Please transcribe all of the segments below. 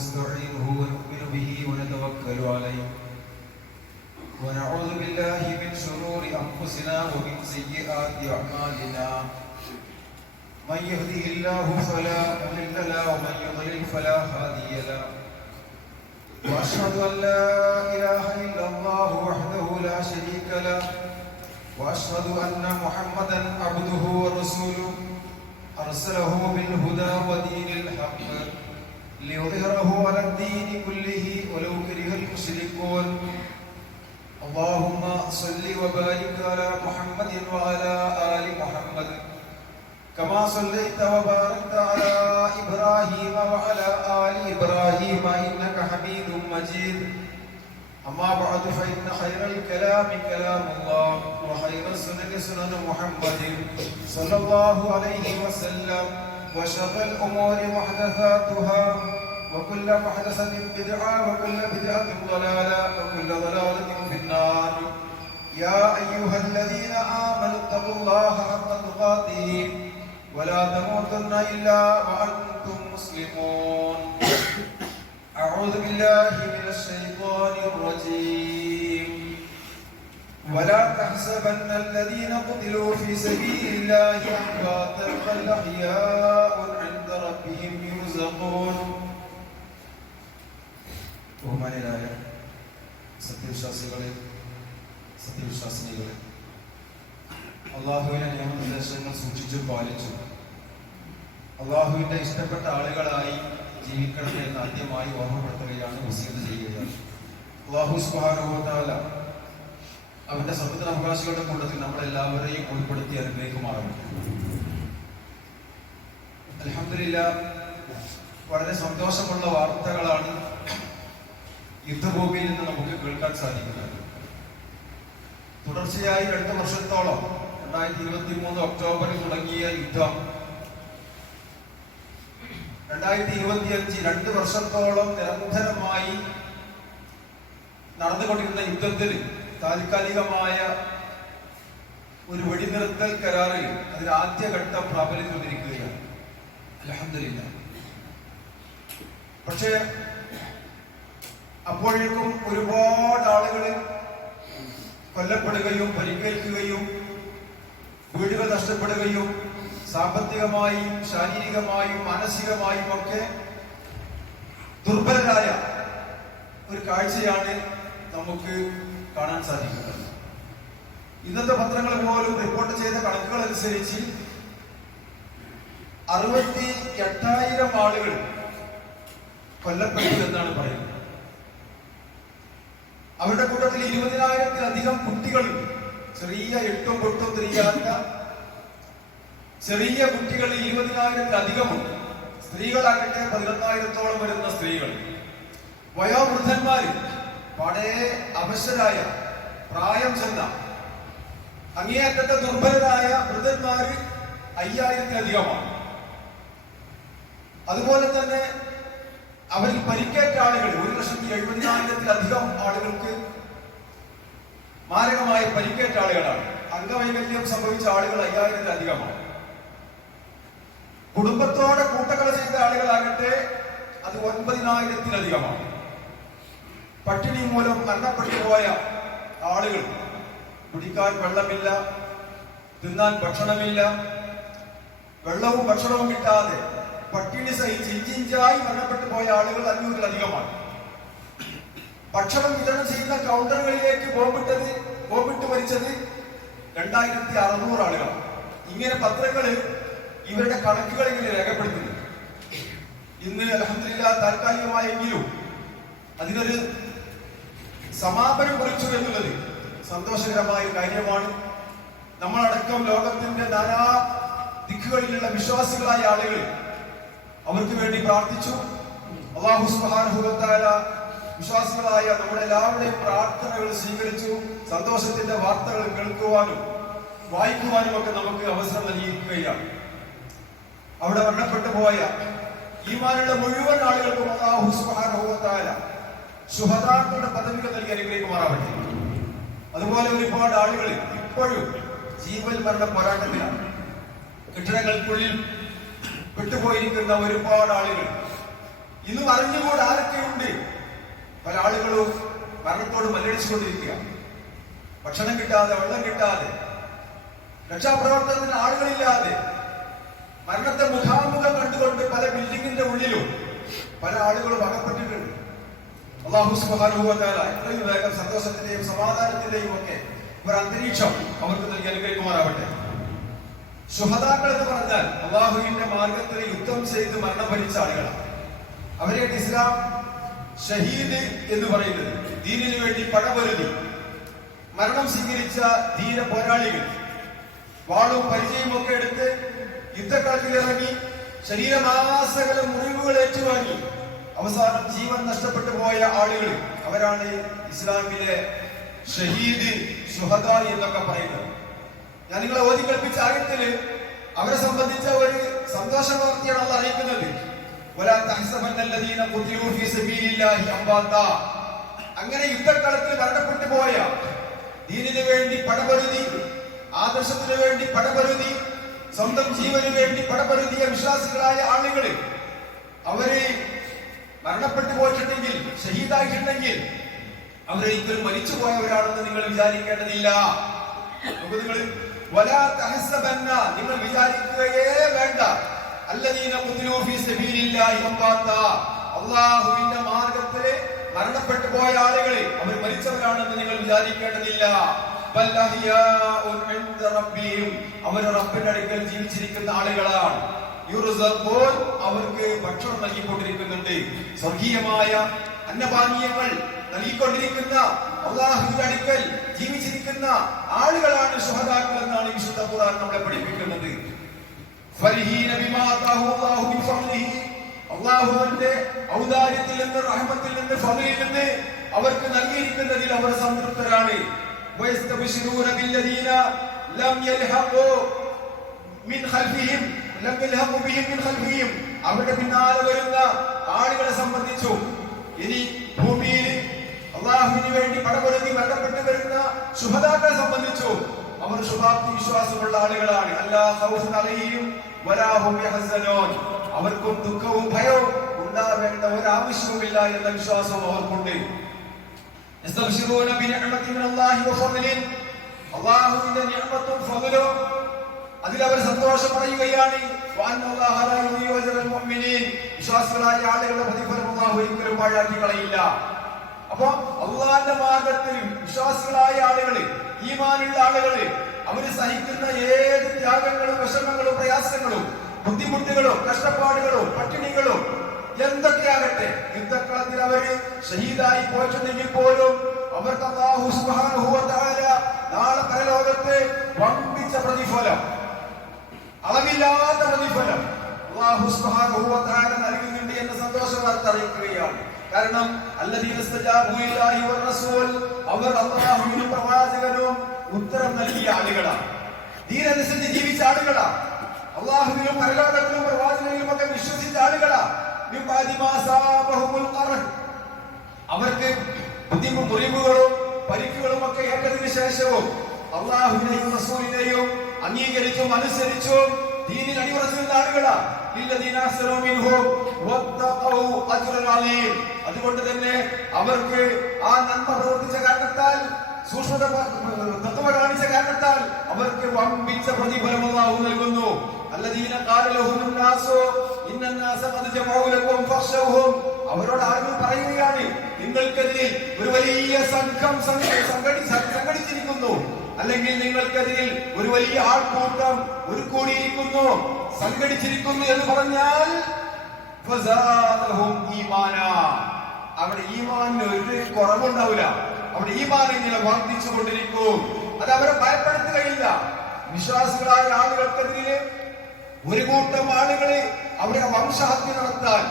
ونستعينه ونؤمن به ونتوكل عليه ونعوذ بالله من شرور أنفسنا ومن سيئات أعمالنا من يهده الله فلا مضل له ومن يضلل فلا هادي له وأشهد أن لا إله إلا الله وحده لا شريك له وأشهد أن محمدا عبده ورسوله أرسله بالهدى ودين الحق ليظهره على الدين كله ولو كره المشركون اللهم صل وبارك على محمد وعلى آل محمد كما صليت وباركت على إبراهيم وعلى آل إبراهيم إنك حميد مجيد أما بعد فإن خير الكلام كلام الله وخير السنن سنن محمد صلى الله عليه وسلم وشر الأمور محدثاتها وكل محدثة بدعة وكل بدعة ضلالة وكل ضلالة في النار يا أيها الذين آمنوا اتقوا الله حق تقاته ولا تموتن إلا وأنتم مسلمون أعوذ بالله من الشيطان الرجيم ولا تحسبن الذين قتلوا في سبيل الله أمواتا بل أحياء عند ربهم يرزقون ബഹുമാന്യരായ സത്യവിശ്വാസിനികളെ അള്ളാഹുവിന്റെ നിയമനിർദ്ദേശങ്ങൾ സൂക്ഷിച്ചും പാലിച്ചും അള്ളാഹുവിന്റെ ഇഷ്ടപ്പെട്ട ആളുകളായി ജീവിക്കണമെന്ന് ആദ്യമായി ഓർമ്മപ്പെടുത്തുകയാണ് വസിയത്ത് ചെയ്യുകയാണ്. അള്ളാഹു സുബ്ഹാനഹു വ തആല അവന്റെ സത്യത്തിനവകാശികളുടെ കൂട്ടത്തിൽ നമ്മളെല്ലാവരെയും ഉൾപ്പെടുത്തി അനുഗ്രഹിക്കുമാറാകട്ടെ. അൽഹംദുലില്ലാഹ്, വളരെ സന്തോഷമുള്ള വാർത്തകളാണ് യുദ്ധഭൂമിയിൽ നിന്ന് നമുക്ക് കേൾക്കാൻ സാധിക്കുന്നത്. തുടർച്ചയായി 2 വർഷത്തോളം 2023 ഒക്ടോബറിൽ തുടങ്ങിയ യുദ്ധം 2025 2 വർഷത്തോളം നിരന്തരമായി നടന്നുകൊണ്ടിരുന്ന യുദ്ധത്തിൽ താൽക്കാലികമായ ഒരു വെടിനിർത്തൽ കരാറിൽ അതിന്റെ ആദ്യഘട്ടം പ്രാബല്യത്തിൽ വന്നിരിക്കുകയാണ്. അൽഹംദുലില്ലാഹ്. പക്ഷേ അപ്പോഴേക്കും ഒരുപാട് ആളുകൾ കൊല്ലപ്പെടുകയും പരിക്കേൽക്കുകയും വീടുകൾ നഷ്ടപ്പെടുകയും സാമ്പത്തികമായും ശാരീരികമായും മാനസികമായും ഒക്കെ ദുർബലരായ ഒരു കാഴ്ചയാണ് നമുക്ക് കാണാൻ സാധിക്കുന്നത്. ഇന്നത്തെ പത്രങ്ങൾ പോലും റിപ്പോർട്ട് ചെയ്ത കണക്കുകൾ അനുസരിച്ച് 68,000 ആളുകൾ കൊല്ലപ്പെട്ടു എന്നാണ് പറയുന്നത്. അവരുടെ കൂട്ടത്തിൽ 20,000-ലധികം കുട്ടികളുണ്ട്. ചെറിയ 8ഉം 8ഉം തിരിയാത്ത ചെറിയ കുട്ടികൾ 20,000-ലധികമുണ്ട്. സ്ത്രീകളാകട്ടെ 11,000-ഓളം വരുന്ന സ്ത്രീകൾ. വയോവൃദ്ധന്മാര്, വളരെ അവശരായ, പ്രായം ചെന്ന, അങ്ങേയറ്റത്തെ ദുർബലരായ വൃദ്ധന്മാര് 5,000-ലധികമാണ്. അതുപോലെ തന്നെ അവരിൽ പരിക്കേറ്റ ആളുകൾ 1,70,000-ലധികം ആളുകൾക്ക് മാരകമായ പരിക്കേറ്റ ആളുകളാണ്. അംഗവൈകല്യം സംഭവിച്ച ആളുകൾ 5,000-ലധികമാണ്. കുടുംബത്തോടെ കൂട്ടക്കൊല ചെയ്ത ആളുകളാകട്ടെ അത് 9,000-ലധികമാണ്. പട്ടിണി മൂലം മരണപ്പെട്ടു പോയ ആളുകൾ, കുടിക്കാൻ വെള്ളമില്ല, തിന്നാൻ ഭക്ഷണമില്ല, വെള്ളവും ഭക്ഷണവും കിട്ടാതെ പട്ടിണി സഹിച്ച് ഇഞ്ചിഞ്ചായി മരണപ്പെട്ടു പോയ ആളുകൾ 500-ലധികമാണ്. ഭക്ഷണം വിതരണം ചെയ്യുന്ന കൗണ്ടറുകളിലേക്ക് ബോംബിട്ട് മരിച്ചത് 2,600 ആളുകളാണ്. ഇങ്ങനെ പത്രങ്ങള് ഇവരുടെ കണക്കുകൾ ഇങ്ങനെ രേഖപ്പെടുത്തുന്നു. ഇന്ന് അൽഹംദുലില്ലാഹ് താൽക്കാലികമായെങ്കിലും അതിനൊരു സമാപനം കുറിച്ചു എന്നുള്ളത് സന്തോഷകരമായ കാര്യമാണ്. നമ്മളടക്കം ലോകത്തിന്റെ നാനാ ദിക്കുകളിലുള്ള വിശ്വാസികളായ ആളുകൾ അവർക്ക് വേണ്ടി പ്രാർത്ഥിച്ചു. അല്ലാഹു സുബ്ഹാനഹു വ തആല വിശ്വാസികളായ നമ്മുടെ എല്ലാവരുടെയും പ്രാർത്ഥനകൾ സ്വീകരിച്ചു. സന്തോഷത്തിന്റെ വാർത്തകൾ കേൾക്കുവാനും വായിക്കുവാനും ഒക്കെ നമുക്ക് അവസരം നൽകിയിരിക്കുകയാണ്. അവിടെ മരണപ്പെട്ടു പോയ ഈമാനുള്ള മുഴുവൻ ആളുകൾക്കും അല്ലാഹു സുബ്ഹാനഹു വ തആല ശുഹദാക്കളുടെ പദവികൾ നൽകി അനുഗ്രഹിക്കുമാറാവട്ടെ. അതുപോലെ ഒരുപാട് ആളുകൾ ഇപ്പോഴും ജീവൻ മരണ പോരാട്ടത്തിലാണ്. കെട്ടിടങ്ങൾക്കുള്ളിൽ വിട്ടുപോയിരിക്കുന്ന ഒരുപാട് ആളുകൾ ഇന്നും അറിഞ്ഞുകൂടെ ആരൊക്കെയുണ്ട്? പല ആളുകളും മരണത്തോട് മല്ലടിച്ചുകൊണ്ടിരിക്കുക. ഭക്ഷണം കിട്ടാതെ, വെള്ളം കിട്ടാതെ, രക്ഷാപ്രവർത്തനത്തിന് ആളുകളില്ലാതെ, മരണത്തെ മുഖാമുഖം കണ്ടുകൊണ്ട് പല ബിൽഡിങ്ങിന്റെ ഉള്ളിലും പല ആളുകളും അകപ്പെട്ടിട്ടുണ്ട്. അല്ലാഹു സുബ്ഹാനഹു വ തആല എത്രയും വേഗം സന്തോഷത്തിന്റെയും സമാധാനത്തിന്റെയും ഒക്കെ ഒരു അന്തരീക്ഷം അവർക്ക് നൽകി അനുഗ്രഹിക്കുമാറാവട്ടെ. ശുഹദാക്കൾ എന്ന് പറഞ്ഞാൽ അല്ലാഹുവിന്റെ മാർഗത്തിൽ യുദ്ധം ചെയ്ത് മരണം ഭരിച്ച ആളുകളാണ്. അവരെ ഇസ്ലാം ഷഹീദ് എന്ന് പറയുന്നത് ദീനിനു വേണ്ടി പടപൊരുതി മരണം സ്വീകരിച്ച ധീര പോരാളികൾ, വാളും പരിചയവും ഒക്കെ എടുത്ത് യുദ്ധക്കളത്തിലിറങ്ങി ശരീരമാസകലം മുറിവുകൾ ഏറ്റുവാങ്ങി അവസാനം ജീവൻ നഷ്ടപ്പെട്ടു പോയ ആളുകൾ, അവരാണ് ഇസ്ലാമിലെ ഷഹീദ്, ശുഹദ എന്നൊക്കെ പറയുന്നത്. ഞാൻ നിങ്ങളെ ഓതി കേൾപ്പിച്ച ആയത്തില് അവരെ സംബന്ധിച്ച ഒരു സന്തോഷ വാർത്തയാണ് അള്ളാഹ് അറിയിക്കുന്നത്. അങ്ങനെ യുദ്ധക്കളത്തിൽ മരണപ്പെട്ടു പോയ, ദീനിനു വേണ്ടി പടപൊരുതി, ആദർശത്തിനു വേണ്ടി പടപൊരുതി, സ്വന്തം ജീവന് വേണ്ടി പടപൊരുതിയ വിശ്വാസികളായ ആളുകള് അവര് മരണപ്പെട്ടു പോയിട്ടുണ്ടെങ്കിൽ, ഷഹീദായിട്ടുണ്ടെങ്കിൽ അവരൊരിക്കലും മരിച്ചു പോയവരാണെന്ന് നിങ്ങൾ വിചാരിക്കേണ്ടതില്ല. നിങ്ങൾ വിചാരിക്കുകയേ വേണ്ട. അല്ലദീന ഖുതിലൂ ഫീ സബീലില്ലാഹി അംവാതാ, അല്ലാഹുവിന്റെ മാർഗ്ഗത്തിൽ മരണപ്പെട്ടു പോയ ആളുകളെ അവർ മരിച്ചവരാണെന്ന് നിങ്ങൾ വിചാരിക്കേണ്ടതില്ല. ബൽ അഹ്യാഉൻ ഇൻദ റബ്ബിഹിം, അവർ റബ്ബിന്റെ അടുക്കൽ ജീവിച്ചിരിക്കുന്ന ആളുകളാണ്. യുർസഖൂൻ, അവർക്ക് ഭക്ഷണം നൽകിക്കൊണ്ടിരിക്കുന്നുണ്ട്. സ്വർഗീയമായ അന്നപാനീയങ്ങൾ നൽകിക്കൊണ്ടിരിക്കുന്ന, അല്ലാഹുവിന്റെ അടുക്കൽ ജീവിച്ചിരിക്കുന്ന ആളുകളാണ് ശുഹദാക്കൾ എന്നാണ് വിശുദ്ധ ഖുർആൻ നമ്മളെ പഠിപ്പിക്കുന്നത്. ഫർഹീന ബിമാ ആതാഹു അല്ലാഹു മിൻ ഫദ്ലിഹി, അല്ലാഹുവിന്റെ ഔദാര്യത്തിൽ നിന്ന്, റഹ്മത്തിൽ നിന്ന്, ഫദ്ലിൽ നിന്ന് അവർക്ക് നൽകിയിരിക്കുന്നതിൽ അവർ സംതൃപ്തരാണ്. വയസ്തബശിറൂന ബില്ലദീന ലം യൽഹഖു മിൻ ഖൽഫിഹിം ലം യൽഹഖു ബിഹിം മിൻ ഖൽഫിഹിം, അവരുടെ പിന്നാലെ വരുന്ന ആളുകളെ സംബന്ധിച്ചു, ഇനി ഭൂമിയിൽ അല്ലാഹുവിന് വേണ്ടി പടപൊരുതി മരണപ്പെട്ടു വരുന്ന ശുഹദാക്കളെ സംബന്ധിച്ചു അവർ ശുഭാപ്തി വിശ്വാസമുള്ള ആളുകളാണ്. അല്ലാ ഖൗഫുൻ അലൈഹിം വലാ ഹും യഹ്സനൂൻ, അവർക്കും ദുഃഖവും ഭയവും ഉണ്ടാവേണ്ട ഒരു ആവശ്യവുമില്ല എന്ന വിശ്വാസവും അവർക്കുണ്ട്. യസ്തബ്ശിറൂന ബിനിഅമതി മിനല്ലാഹി വഫദ്ലിൻ, അല്ലാഹുവിന്റെ നിഅമത്തും ഫദ്ലും അതിൽ അവർ സന്തോഷം പറയുകയാണ്. വഅന്നല്ലാഹ ലാ യുദിഉ അജ്റൽ മുഅ്മിനീൻ, വിശ്വാസികളായ ആളുകളുടെ പ്രതിഫലം അല്ലാഹു ഒരിക്കലും പാഴാക്കി കളയില്ല. അപ്പൊ അള്ളാന്റെ മാർഗത്തിൽ വിശ്വാസികളായ ആളുകള്, ഈമാനുള്ള ആളുകള്, അവര് സഹിക്കുന്ന ഏത് ത്യാഗങ്ങളും വിഷമങ്ങളും പ്രയാസങ്ങളും ബുദ്ധിമുട്ടുകളും കഷ്ടപ്പാടുകളും പട്ടിണികളും എന്തൊക്കെയാകട്ടെ, യുദ്ധക്കളത്തിൽ അവര് ഷഹീദായി പോയിട്ടുണ്ടെങ്കിൽ പോലും അവർക്ക് അല്ലാഹു സുബ്ഹാനഹു വ തആല നാളെ പരലോകത്ത് വമ്പിച്ച പ്രതിഫലം, അളവില്ലാത്ത പ്രതിഫലം അല്ലാഹു സുബ്ഹാനഹു വ തആല നൽകുന്നുണ്ട് എന്ന സന്തോഷ വാർത്ത അറിയിക്കുകയാണ്. കാരണം അല്ലദീന ഇസ്തജാബു ഇല്ലാഹി വർ റസൂൽ, അവർ അല്ലാഹുവിനും പ്രവാചകനും ഉത്തരം നൽകിയ ആളുകളാണ്, ദീനനുസരിച്ച് ജീവിച്ച ആളുകളാണ്, അല്ലാഹുവിലും പരലോകത്തിലും പ്രവാചകനിലും ഒക്കെ വിശ്വസിച്ച ആളുകളാണ്. അവർക്ക് മുറിവുകളും പരിക്കുകളും ഒക്കെ ഏറ്റതിനു ശേഷവും അല്ലാഹുവിനെയും റസൂലിനെയും അംഗീകരിച്ചും അനുസരിച്ചും ദീനിൽ അടിയുറച്ചുള്ള ആളുകളാണ്. അതുകൊണ്ട് തന്നെ അവർക്ക് ആ നന്മ പ്രവർത്തിച്ച കാരണത്താൽ, സൂക്ഷ്മത തത്വ കാണിച്ച കാരണത്താൽ അവർക്ക് വമ്പിച്ച പ്രതിഫലം അല്ലാഹു നൽകുന്നു. അല്ലദീന ഖാല ലഹുമുൻ നാസു ഇന്നന്നാസ ഖദ് ജമഉ ലക്കും ഫഖ്ശൗഹും, അവരോട് ആളുകൾ പറയുകയാണ്, നിങ്ങൾക്കെതിരെ ഒരു വലിയ സംഘം സംഘടിച്ചിരിക്കുന്നു, അല്ലെങ്കിൽ നിങ്ങൾക്കെതിരെ ഒരു വലിയ ആൾക്കൂട്ടം ഒരു കൂടിയിരിക്കുന്നു, സംഘടിച്ചിരിക്കുന്നു എന്ന് പറഞ്ഞാൽ ഫസാദഹും ഈമാനാ, അവിടെ ഈമാനിന് ഒരു കുറവുണ്ടാവില്ല, അവിടെ ഈമാൻ ഇങ്ങനെ വർദ്ധിച്ചു കൊണ്ടിരിക്കും. അത് അവരെ ഭയപ്പെടുത്തുകയില്ല. വിശ്വാസികളായ ആളുകൾക്കെതിരെ ഒരു കൂട്ടം ആളുകളെ അവരെ വംശഹത്യ നടത്താൻ,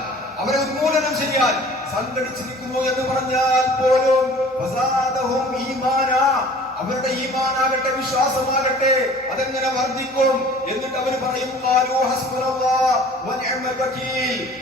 അവരെ ഉന്മൂലനം ചെയ്യാൻ സംഘടിച്ചിരിക്കുന്നു എന്ന് പറഞ്ഞാൽ പോലും ഫസാദഹും ഈമാനാ, അവരുടെ ഈമാനാകട്ടെ വിശ്വാസമാകട്ടെ അതെങ്ങനെ വർദ്ധിക്കും. എന്നിട്ട് അവർ പറയും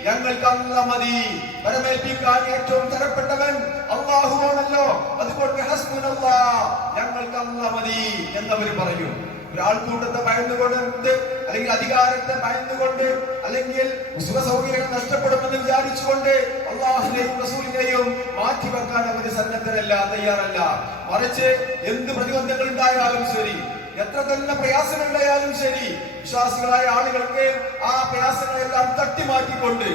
ഞങ്ങൾക്ക് അല്ലാഹ് മതി, പരമേൽപ്പിക്കാൻ ഏറ്റവും തരപ്പെട്ടവൻ അല്ലാഹുവാണല്ലോ, അതുകൊണ്ട് ഹസ്ബുനല്ലാഹ്, ഞങ്ങൾക്ക് അല്ലാഹ് മതി എന്നവർ പറയും. ഒരാൾക്കൂട്ടത്തെ ഭയന്നുകൊണ്ട് അല്ലെങ്കിൽ അധികാരത്തെ ഭയന്നുകൊണ്ട് അല്ലെങ്കിൽ സുഖ സൗകര്യങ്ങൾ നഷ്ടപ്പെടുമെന്ന് വിചാരിച്ചുകൊണ്ട് അള്ളാഹുവിനെയും റസൂലിനെയും മാറ്റിവെക്കാൻ അവർ സന്നദ്ധരല്ല, തയ്യാറല്ല. മറിച്ച് എന്ത് പ്രതിബന്ധങ്ങൾ ഉണ്ടായാലും ശരി, എത്ര തന്നെ പ്രയാസങ്ങൾ ഉണ്ടായാലും ശരി, വിശ്വാസികളായ ആളുകൾക്ക് ആ പ്രയാസങ്ങളെല്ലാം തട്ടിമാറ്റിക്കൊണ്ട്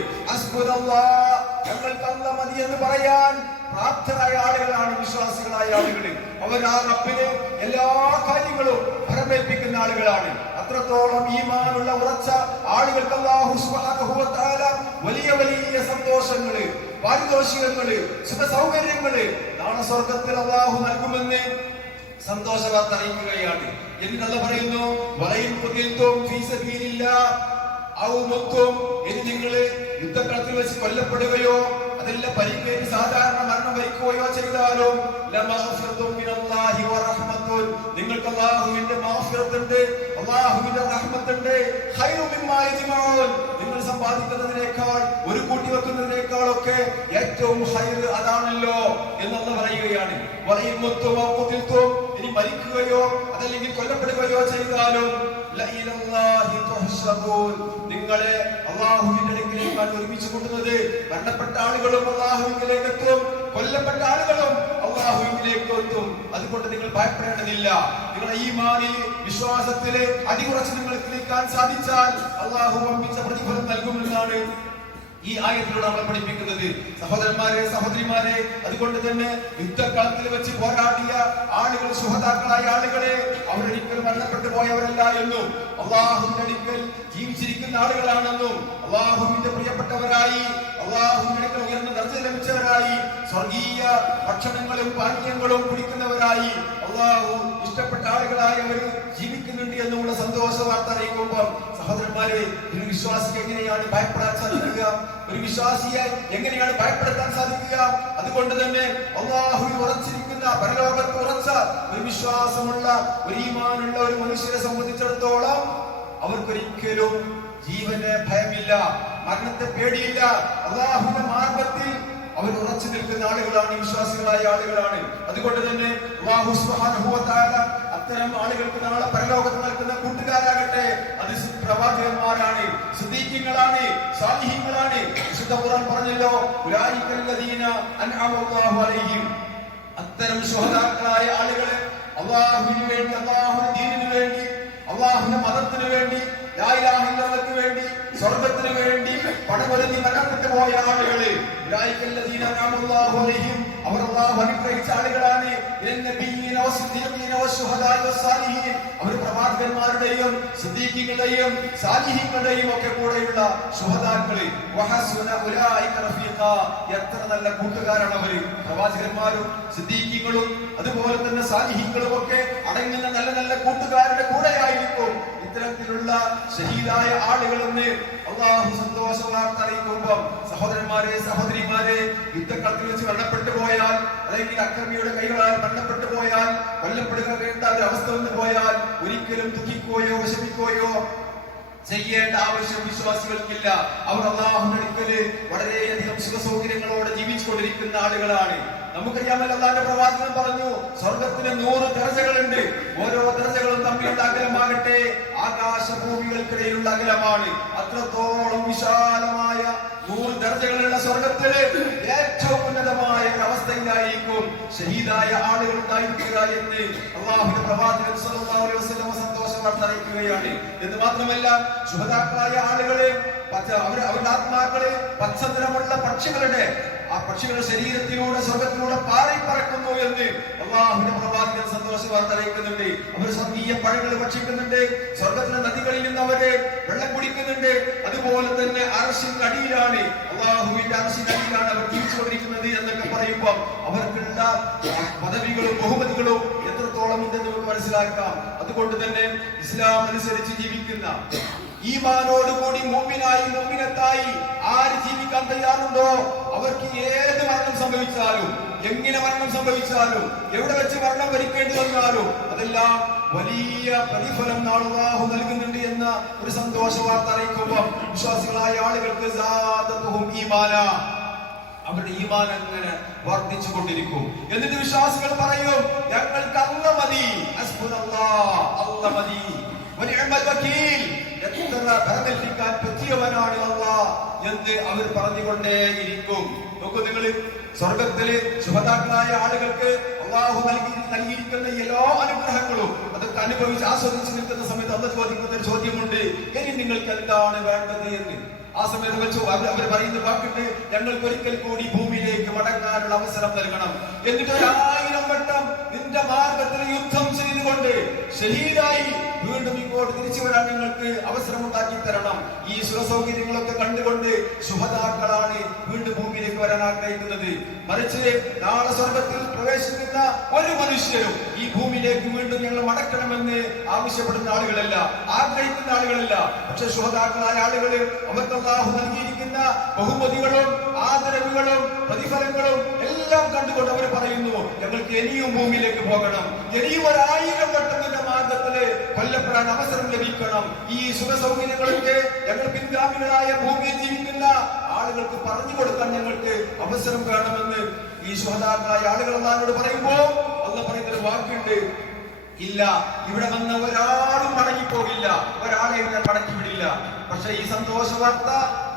ഞങ്ങൾക്ക് അല്ലാഹ് മതി എന്ന് പറയാൻ പ്രാപ്തരായ ആളുകളാണ് വിശ്വാസികളായ ആളുകൾ. അവർ ആ റബ്ബിനെ എല്ലാ കാര്യങ്ങളും ഫലമേൽപ്പിക്കുന്ന ആളുകളാണ്. അത്രത്തോളം ഈമാനുള്ള ഉറച്ച ആളുകൾക്ക് അല്ലാഹു സുബ്ഹാനഹു വ തആല വലിയ വലിയ സന്തോഷങ്ങള്, പാരിതോഷികങ്ങള്, സുഖ സൗകര്യങ്ങള് നാളെ സ്വർഗത്തിൽ അല്ലാഹു നൽകുമെന്ന് സന്തോഷ വാർത്ത അറിയിക്കുകയാണ്. എന്നിട്ട് അല്ലാഹു പറയുന്നു, വലയിൻ ഖുതിൽതും ഫീ സബീലില്ലാഹ് ഔ മുത്തും, ഇനി നിങ്ങൾ യുദ്ധക്കളത്തിൽ വെച്ച് കൊല്ലപ്പെടുകയോ അതല്ല പരിക്കേറ്റ് സാധാരണ മരണം വരിക്കുകയോ ചെയ്താലും നിങ്ങൾക്ക് അല്ലാഹുവിന്റെ മഗ്ഫിറത്തുണ്ട്, അല്ലാഹുവിന്റെ റഹ്മത്തുണ്ട്. നിങ്ങൾ സമ്പാദിക്കുന്നതിനേക്കാൾ ഒരു കൂട്ടി വെക്കുന്നതിനേക്കാളൊക്കെ ഏറ്റവും ഹൈർ അതാണല്ലോ എന്നുള്ള പറയുകയാണ്. ഇനി മരിക്കുകയോ അതല്ലെങ്കിൽ കൊല്ലപ്പെടുകയോ ചെയ്താലും നിങ്ങളെ അല്ലാഹുവിന്റെ അടുക്കലേക്കാണ് ഒരുമിച്ച് കൊണ്ടുന്നത്. മരണപ്പെട്ട ആളുകളും അല്ലാഹുവിലേക്ക് എത്തും, കൊല്ലപ്പെട്ട ആളുകളും അല്ലാഹുവിലേക്ക് എത്തും. അതുകൊണ്ട് നിങ്ങൾ ഭയപ്പെടേണ്ടതില്ല. നിങ്ങളുടെ ഈമാനിൽ, വിശ്വാസത്തില് അടിയുറച്ച് നിങ്ങൾക്ക് നിൽക്കാൻ സാധിച്ചാൽ അല്ലാഹു വമ്പിച്ച പ്രതിഫലം നൽകുമെന്നാണ് ഈ ആയത്തിലൂടെ നമ്മൾ പഠിപ്പിക്കുന്നത്. സഹോദരന്മാരെ, സഹോദരിമാരെ, അതുകൊണ്ട് തന്നെ യുദ്ധക്കളത്തിൽ വെച്ച് പോരാടിയ ആളുകൾ, ശുഹദാക്കളായ ആളുകളെ അവരൊരിക്കലും മരണപ്പെട്ടു പോയവരല്ല എന്നും അല്ലാഹുവിന്റെ അടുക്കൽ ജീവിച്ചിരിക്കുന്ന ആളുകളാണെന്നും അല്ലാഹുവിന്റെ പ്രിയപ്പെട്ടവരായി, അല്ലാഹുവിന്റെ അടുക്കൽ ഉയർന്ന ദർജ ലഭിച്ചവരായി, സ്വർഗീയ ഭക്ഷണങ്ങളും പാനീയങ്ങളും കുടിക്കുന്നവരായി, അല്ലാഹു ഇഷ്ടപ്പെട്ട ആളുകളായി അവർ ജീവിക്കുന്നുണ്ട് എന്നുള്ള സന്തോഷ വാർത്ത അറിയിക്കുമ്പോൾ സഹോദരന്മാരെ, ഒരു വിശ്വാസിക്ക് എങ്ങനെയാണ് ഭയപ്പെടാൻ സാധിക്കുക? ഒരു വിശ്വാസിയെ എങ്ങനെയാണ് ഭയപ്പെടുത്താൻ സാധിക്കുക? അതുകൊണ്ട് തന്നെ അല്ലാഹുവിൽ ഉറച്ചിരിക്കുന്ന, പരലോകത്ത് ഉറച്ച ഒരു വിശ്വാസമുള്ള, ഒരു ഈമാനുള്ള ഒരു മനുഷ്യരെ സംബന്ധിച്ചിടത്തോളം അവർക്കൊരിക്കലും ജീവന് ഭയമില്ല, മരണത്തെ പേടിയില്ല. അല്ലാഹുവിന്റെ മാർഗത്തിൽ അവർ ഉറച്ചു നിൽക്കുന്ന ആളുകളാണ്, വിശ്വാസികളായ ആളുകളാണ്. അതുകൊണ്ട് തന്നെ അല്ലാഹു സുബ്ഹാനഹു വ തആല അത്തരം ആളുകൾക്ക് നാളെ പരലോകത്ത് നൽകുന്ന കൂട്ടുകാരാകട്ടെ അത് പ്രവാചകന്മാരാണ്, സിദ്ദീഖീങ്ങളാണ്, സാലിഹീങ്ങളാണ്. വിശുദ്ധ ഖുർആൻ പറഞ്ഞല്ലോ, ഉലൈകല്ലദീന അൻഅമല്ലാഹു അലൈഹിം. അത്തരം ശുഹദാക്കളായ ആളുകളെ അല്ലാഹുവിന് വേണ്ടി, അല്ലാഹുവിന്റെ ദീനിനു വേണ്ടി, അല്ലാഹുവിന്റെ മതത്തിനു വേണ്ടി, ലാ ഇലാഹ ഇല്ലല്ലാഹുവിന് വേണ്ടി, സ്വർഗ്ഗത്തിനു വേണ്ടി പടപൊരുതി മരണപ്പെട്ടു പോയ ആളുകള് ഉലൈകല്ലദീന അൻഅമല്ലാഹു അലൈഹിം, അവർ അല്ലാഹു അനുഗ്രഹിച്ച ആളുകളാണ്. അവർ പ്രവാചകന്മാരുടെയും സിദ്ദീഖീങ്ങളുടെയും സാലിഹീങ്ങളുടെയും ഒക്കെ കൂടെയുള്ള ശുഹദാക്കള്. എത്ര നല്ല കൂട്ടുകാരാണ് അവര്! പ്രവാചകന്മാരും സിദ്ദീഖീങ്ങളും അതുപോലെ തന്നെ സാലിഹീങ്ങളും ഒക്കെ അടങ്ങുന്ന നല്ല നല്ല കൂട്ടുകാരുടെ കൂടെയായിരിക്കും ഇത്തരത്തിലുള്ള ഷഹീദായ ആളുകളെന്ന് അല്ലാഹു സന്തോഷ വാർത്ത അറിയിക്കുമ്പോൾ സഹോദരന്മാരെ, സഹോദരിമാരെ, യുദ്ധക്കളത്തിൽ വെച്ച് മരണപ്പെട്ടു പോയാൽ അല്ലെങ്കിൽ അക്രമിയുടെ കൈകളാൽ മരണപ്പെട്ടു പോയാൽ, കൊല്ലപ്പെടുക വേണ്ട ഒരു അവസ്ഥ വന്നു പോയാൽ ഒരിക്കലും ദുഃഖിക്കുകയോ വിഷമിക്കുകയോ ചെയ്യേണ്ട ആവശ്യം വിശ്വാസികൾക്കില്ല. അവർ അല്ലാഹുവിന്റെ അടുക്കല് വളരെയധികം സുഖ സൗകര്യങ്ങളോടെ ജീവിച്ചുകൊണ്ടിരിക്കുന്ന ആളുകളാണ്. നമുക്കറിയാമല്ലോ, അല്ലാഹുവിന്റെ പ്രവാചകൻ പറഞ്ഞു, സ്വർഗത്തിന് 100 ദർജകളുണ്ട്. ഓരോ ദർജകളും തമ്മിലുള്ള അകലമാകട്ടെ ആകാശഭൂമികൾക്കിടയിലുള്ള അകലമാണ്. അത്രത്തോളം വിശാലമായ 100 ദർജകളുള്ള സ്വർഗത്തില് ഏറ്റവും ഉന്നതമായ ഒരു അവസ്ഥയിലായിരിക്കും ഷഹീദായ ആളുകൾ ഉണ്ടായിരിക്കുക എന്ന് അല്ലാഹുവിന്റെ പ്രവാചകൻ സ്വല്ലല്ലാഹു അലൈഹി വസല്ലം സന്തോഷ വാർത്ത അറിയിക്കുകയാണ്. എന്ന് മാത്രമല്ല, ശുഹദാക്കളായ ആളുകളെ അവരുടെ ആത്മാക്കളെ പച്ചനിറമുള്ള പക്ഷികളുടെ ആ പക്ഷികളുടെ ശരീരത്തിലൂടെ സ്വർഗത്തിലൂടെ പാറി പറക്കുന്നു എന്ന് അല്ലാഹുവിന്റെ പ്രവാചകൻ സന്തോഷ വാർത്ത അറിയിക്കുന്നുണ്ട്. അവർ സ്വർഗീയ പഴങ്ങൾ ഭക്ഷിക്കുന്നുണ്ട്, സ്വർഗത്തിലെ നദികളിൽ നിന്ന് അവര് വെള്ളം കുടിക്കുന്നുണ്ട്. അതുപോലെ തന്നെ അർശിന്റെ അടിയിലാണ്, അല്ലാഹുവിന്റെ അർശിന്റെ അടിയിലാണ് അവർ ജീവിച്ചുകൊണ്ടിരിക്കുന്നത് എന്നൊക്കെ പറയുമ്പോൾ അവർക്കുള്ള പദവികളും ബഹുമതികളും എത്രത്തോളം ഉണ്ടെന്ന് നമുക്ക് മനസ്സിലാക്കാം. അതുകൊണ്ട് തന്നെ ഇസ്ലാം അനുസരിച്ച് ജീവിക്കുന്ന, ഈമാനോടുകൂടി മുഅ്മിനായി മുഅ്മിനത്തായി ആര് ജീവിക്കാൻ തയ്യാറുണ്ടോ അവർക്ക് ഏത് മരണം സംഭവിച്ചാലും, എങ്ങനെ മരണം സംഭവിച്ചാലും, എവിടെ വെച്ച് മരണം വരിക്കേണ്ടി വന്നാലും അതെല്ലാം വലിയ പ്രതിഫലം അല്ലാഹു നൽകുന്നുണ്ട് എന്ന ഒരു സന്തോഷ വാർത്ത അറിയിക്കുമ്പോൾ വിശ്വാസികളായ ആളുകൾക്ക് സാദത്തുഹും ഈമാന, അവരുടെ ഈമാൻ അങ്ങനെ വർദ്ധിച്ചു കൊണ്ടിരിക്കും. എന്നിട്ട് വിശ്വാസികൾ പറയും, ഞങ്ങൾക്ക് അല്ലാഹ് മതി, ഹസ്ബുനല്ലാഹ്, അല്ലാഹ് മതി, വനിഅമൽ വകീൽ, എത്ര ഭരമേൽപ്പിക്കാൻ പറ്റിയവനാണ് അല്ലാഹ് എന്ന് അവർ പറഞ്ഞുകൊണ്ടേയിരിക്കും. നോക്കൂ നിങ്ങൾ, സ്വർഗത്തില് ശുഹദാക്കളായ ആളുകൾക്ക് അല്ലാഹു നൽകിയിരിക്കുന്ന എല്ലാ അനുഗ്രഹങ്ങളും അതൊക്കെ അനുഭവിച്ച് ആസ്വദിച്ച് നിൽക്കുന്ന സമയത്ത് അല്ലാഹു ചോദിക്കുന്ന ഒരു ചോദ്യമുണ്ട്, ഇനി നിങ്ങൾക്ക് എന്താണ് വേണ്ടത് എന്ന്. ആ സമയത്ത് വെച്ചു അവർ പറയുന്ന വാക്കുണ്ട്, ഞങ്ങൾക്ക് ഒരിക്കൽ കൂടി ഭൂമിയിലേക്ക് മടങ്ങാനുള്ള അവസരം നൽകണം. എന്നിട്ട് 1000 വട്ടം നിന്റെ മാർഗത്തിൽ യുദ്ധം ചെയ്തുകൊണ്ട് ഷഹീദായി വീണ്ടും ഇങ്ങോട്ട് തിരിച്ചു വരാൻ ഞങ്ങൾക്ക് അവസരം ഉണ്ടാക്കി തരണം. ഈ സുഖസൗകര്യങ്ങളൊക്കെ കണ്ടുകൊണ്ട് ശുഹദാക്കളാണ് വീണ്ടും ഭൂമിയിലേക്ക് വരാൻ ആഗ്രഹിക്കുന്നത്. മറിച്ച് നാളെ സ്വർഗത്തിൽ പ്രവേശിക്കുന്ന ഒരു മനുഷ്യരും ഈ ഭൂമിയിലേക്ക് വീണ്ടും ഞങ്ങൾ മടക്കണമെന്ന് ആവശ്യപ്പെടുന്ന ആളുകളല്ല, ആഗ്രഹിക്കുന്ന ആളുകളല്ല. പക്ഷെ ശുഹദാക്കളായ ആളുകൾ അവർക്ക് അല്ലാഹു നൽകിയിരിക്കുന്ന ബഹുമതികളും ആദരവുകളും പ്രതിഫലങ്ങളും എല്ലാം കണ്ടുകൊണ്ട് അവർ പറയുന്നു, ഞങ്ങൾക്ക് ഇനിയും ഭൂമിയിലേക്ക് പോകണം, ഇനിയും 1000 വട്ടം നിന്റെ മാർഗത്തില് കൊല്ലപ്പെടാൻ അവസരം ലഭിക്കണം. ഈ സുഖ സൗകര്യങ്ങളൊക്കെ ഞങ്ങൾ പിൻഗാമികളായ ഭൂമിയിൽ ജീവിക്കുന്ന ആളുകൾക്ക് പറഞ്ഞു കൊടുക്കാൻ ഞങ്ങൾക്ക് അവസരം വേണമെന്ന് ഈ ശുഹദാക്കളായ ആളുകൾ അല്ലാഹുവോട് പറയുമ്പോ അല്ലാഹു പറയുന്ന ഒരു വാക്കുണ്ട്, ഇല്ല, ഇവിടെ വന്ന ഒരാളും മടങ്ങിപ്പോകില്ല, ഒരാളെ ഞാൻ മടക്കി വിടില്ല. പക്ഷെ ഈ സന്തോഷ വാർത്ത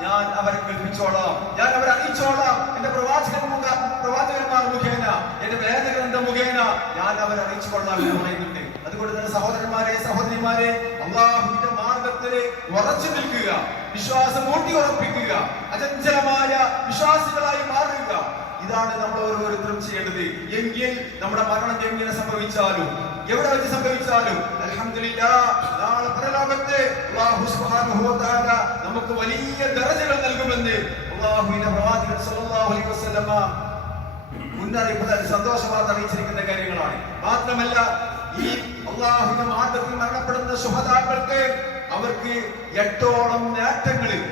ഞാൻ അവരെ കേൾപ്പിച്ചോളാം, ഞാൻ അവരെ അറിയിച്ചോളാം. എന്റെ പ്രവാചകന്മാർ മുഖേന, എന്റെ വേദഗ്രന്ഥം മുഖേന ഞാൻ അവരെ അറിയിച്ചു കൊള്ളാം എന്ന് പറയുന്നുണ്ട്. അതുകൊണ്ട് തന്നെ സഹോദരന്മാരെ, സഹോദരിമാരെ, അല്ലാഹുവിന്റെ മാർഗത്തില് ഉറച്ചു നിൽക്കുക, വിശ്വാസം ഊട്ടി ഉറപ്പിക്കുക, അചഞ്ചലമായ വിശ്വാസികളായി മാറുക. ഇതാണ് നമ്മൾ ഓരോരുത്തരും ചെയ്യേണ്ടത്. എങ്കിൽ നമ്മുടെ മരണം എങ്ങനെ സംഭവിച്ചാലും, എവിടെ വെച്ച് സംഭവിച്ചാലും അൽഹംദുലില്ലാഹ്, നാളെ പരലോകത്ത് അല്ലാഹു സുബ്ഹാനഹു വ തആല നമുക്ക് വലിയ ദറജകൾ നൽകുമെന്ന് അല്ലാഹുവിന്റെ പ്രവാചകൻ സല്ലല്ലാഹു അലൈഹി വസല്ലമ മുന്നറിയിപ്പ് സന്തോഷ വാർത്ത അറിയിച്ചിരിക്കുന്ന കാര്യങ്ങളാണ്. മാത്രമല്ല, ഈ അല്ലാഹുവിന്റെ മാർഗത്തിൽ മരണപ്പെടുന്ന ശുഹദാക്കൾക്ക് അവർക്ക് 8ഓളം നേട്ടങ്ങളിൽ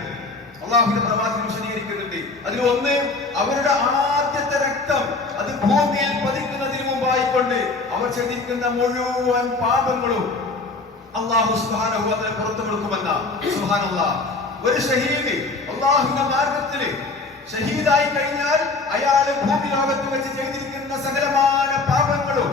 അല്ലാഹുവിന്റെ പ്രവാചകൻ വിശദീകരിക്കുന്നുണ്ട്. അതിലൊന്ന്, അവരുടെ ആദ്യത്തെ രക്തം അത് ഭൂമിയിൽ പതിക്കുന്നതിന് മുമ്പായിക്കൊണ്ട് അവർ ചെയ്തിരിക്കുന്ന മുഴുവൻ പാപങ്ങളും അല്ലാഹു സുബ്ഹാനഹു വ തആല പുറത്തു കൊടുക്കുമെന്ന. സുബ്ഹാനല്ലാഹ്, ഒരു ഷഹീദ് അല്ലാഹുവിന്റെ മാർഗത്തിൽ ഷഹീദായി കഴിഞ്ഞാൽ അയാൾ ഭൂമി ലോകത്ത് വെച്ച് ചെയ്തിരിക്കുന്ന സകലമായ പാപങ്ങളും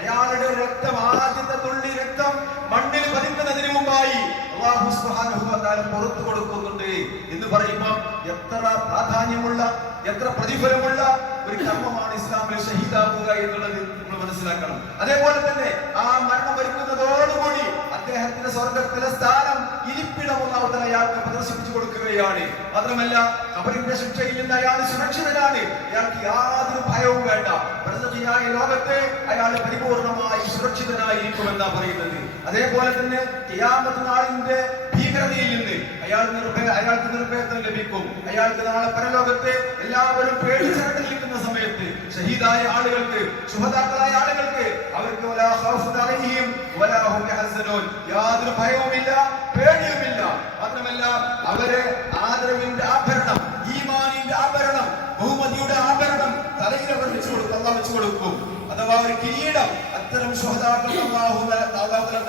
അയാളുടെ രക്തം, ആദ്യത്തെ തുള്ളി രക്തം മണ്ണിൽ പതിക്കുന്നതിന് മുമ്പായി അല്ലാഹു സുബ്ഹാനഹു വ തആല പുറത്തു കൊടുക്കുന്നുണ്ട് എന്ന് പറയുമ്പോൾ എത്ര പ്രാധാന്യമുള്ള, എത്ര പ്രതിഫലമുള്ള ഒരു കർമ്മമാണ് ഇസ്ലാമിൽ ഷഹീദാക്കുക എന്നുള്ളത് നമ്മൾ മനസ്സിലാക്കണം. അതേപോലെ തന്നെ ആ മരണം വരുന്നതോടുകൂടി അദ്ദേഹത്തിന്റെ സ്വർഗത്തിലെ സ്ഥാനം, ഇരിപ്പിടം അല്ലാഹു തആല അയാൾക്ക് പ്രദർശിപ്പിച്ചു കൊടുക്കുകയാണ്. മാത്രമല്ല, ഖബറിന്റെ ശിക്ഷയിൽ നിന്ന് അയാൾ സുരക്ഷിതനാണ്, അയാൾക്ക് യാതൊരു ഭയവും വേണ്ട. ബർസഖിയായ ലോകത്തെ അയാൾ പരിപൂർണമായി സുരക്ഷിതനായിരിക്കുമെന്നാണ് പറയുന്നത്. അതേപോലെ തന്നെ ഖിയാമത്ത് നാളിന്റെ ഭീകരതയിൽ നിന്ന് അയാൾക്ക് നിർഭയത്വം ലഭിക്കും. അയാൾക്ക് നാളെ പരലോകത്തെ എല്ലാവരും പേടിച്ചിരിക്കുന്ന സമയത്ത് ഷഹീദായ ആളുകൾക്ക്, ശുഹദാക്കളായ ആളുകൾക്ക് അവർക്ക് വലാ ഖൗഫുൻ അലൈഹിം വലാ ഹും യഹ്സനൂൻ, യാതൊരു ഭയവുമില്ല, പേടിയുമില്ല. മാത്രമല്ല, അവരെ ആദരവിന്റെ ആഭരണം, ഈമാനിന്റെ ആഭരണം, ബഹുമതിയുടെ ആഭരണം തലയിൽ അവർ വെച്ചു കൊടുക്കും, അല്ലാഹു വെച്ചു കൊടുക്കും. അഥവാ ഒരു കിരീടം അത്തരം ശുഹദാക്കൾക്ക് അല്ലാഹു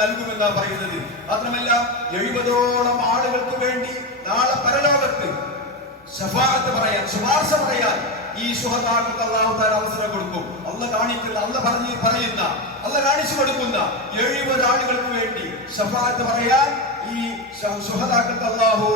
നൽകുമെന്നാണ് പറയുന്നത്. മാത്രമല്ല, 70ഓളം ആളുകൾക്ക് വേണ്ടി നാളെ പരലോകത്ത് ശഫാഅത്ത് പറയാൻ, ശുപാർശ പറയാൻ ഈ ശുഹദാക്കൾക്ക് അല്ലാഹു തആല അവസരം കൊടുക്കും. അല്ലാഹു കാണിക്കുന്ന, അല്ലാഹു കാണിച്ചു കൊടുക്കുന്ന 70 ആളുകൾക്ക് വേണ്ടി ശഫാഅത്ത് പറയാൻ ഈ ശുഹദാക്കൾക്ക് അല്ലാഹു